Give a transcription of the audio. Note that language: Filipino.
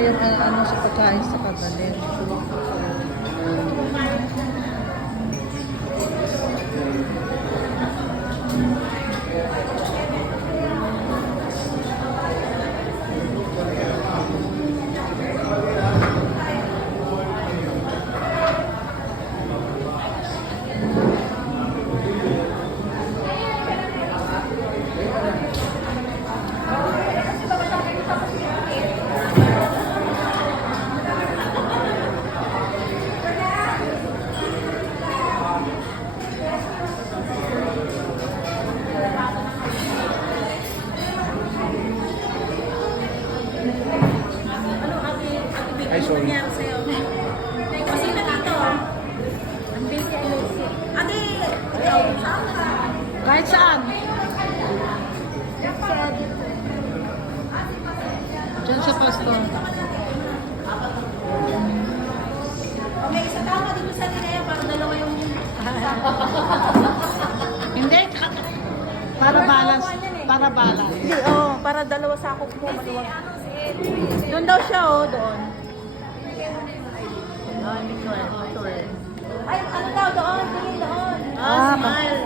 yung ano sa pagkain sa kabalin. Ay, sorry. Kasi na dito. Ang busy ay busy. Ate, ikaw, saan ka? Kahit saan. Diyan sa pasto. Okay, isa tao ka dito sa Linea para dalawa yung... Hindi. Para balance. Para balance. Hindi, oh, para dalawa sa ako po. Maluwag. Doon daw siya, oh, doon. Doon, sure. Ay, ano daw doon? Tingin doon. Ah, Smile.